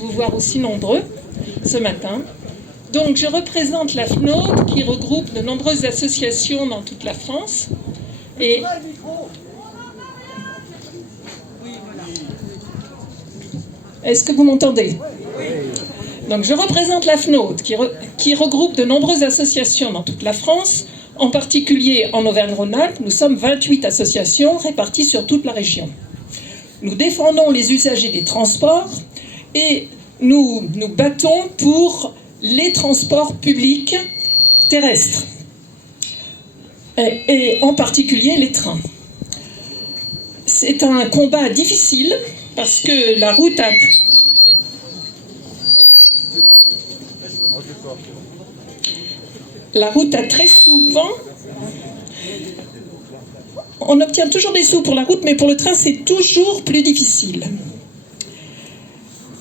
vous voir aussi nombreux ce matin. Donc je représente la FNOT qui regroupe de nombreuses associations dans toute la France. Et est-ce que vous m'entendez? Donc je représente la FNOT qui regroupe de nombreuses associations dans toute la France, en particulier en Auvergne-Rhône-Alpes. Nous sommes 28 associations réparties sur toute la région. Nous défendons les usagers des transports et nous nous battons pour les transports publics terrestres et en particulier les trains. C'est un combat difficile parce que la route a très souvent... On obtient toujours des sous pour la route, mais pour le train, c'est toujours plus difficile.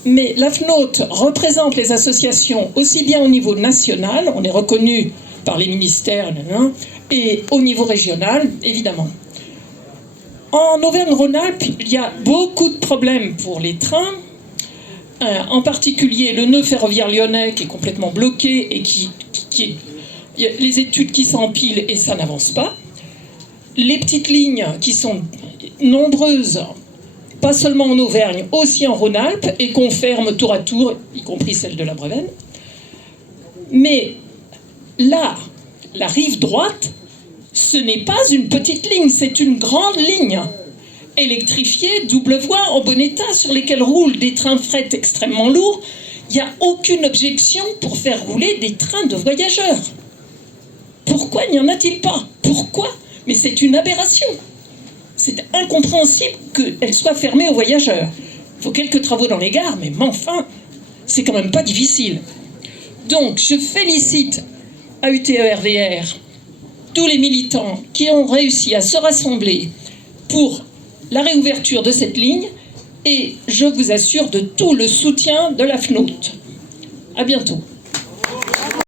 Mais la FNOT représente les associations aussi bien au niveau national, on est reconnu par les ministères, et au niveau régional, évidemment. En Auvergne-Rhône-Alpes, il y a beaucoup de problèmes pour les trains, en particulier le nœud ferroviaire lyonnais qui est complètement bloqué et il y a les études qui s'empilent et ça n'avance pas. Les petites lignes qui sont nombreuses, pas seulement en Auvergne, aussi en Rhône-Alpes, et qu'on ferme tour à tour, y compris celle de la Brévenne. Mais là, la rive droite, ce n'est pas une petite ligne, c'est une grande ligne électrifiée, double voie, en bon état, sur lesquelles roulent des trains fret extrêmement lourds. Il n'y a aucune objection pour faire rouler des trains de voyageurs. Pourquoi n'y en a-t-il pas? Pourquoi? Mais c'est une aberration. C'est incompréhensible qu'elle soit fermée aux voyageurs. Il faut quelques travaux dans les gares, mais enfin, c'est quand même pas difficile. Donc, je félicite AUTE-RVR, tous les militants qui ont réussi à se rassembler pour la réouverture de cette ligne, et je vous assure de tout le soutien de la FNOT. À bientôt.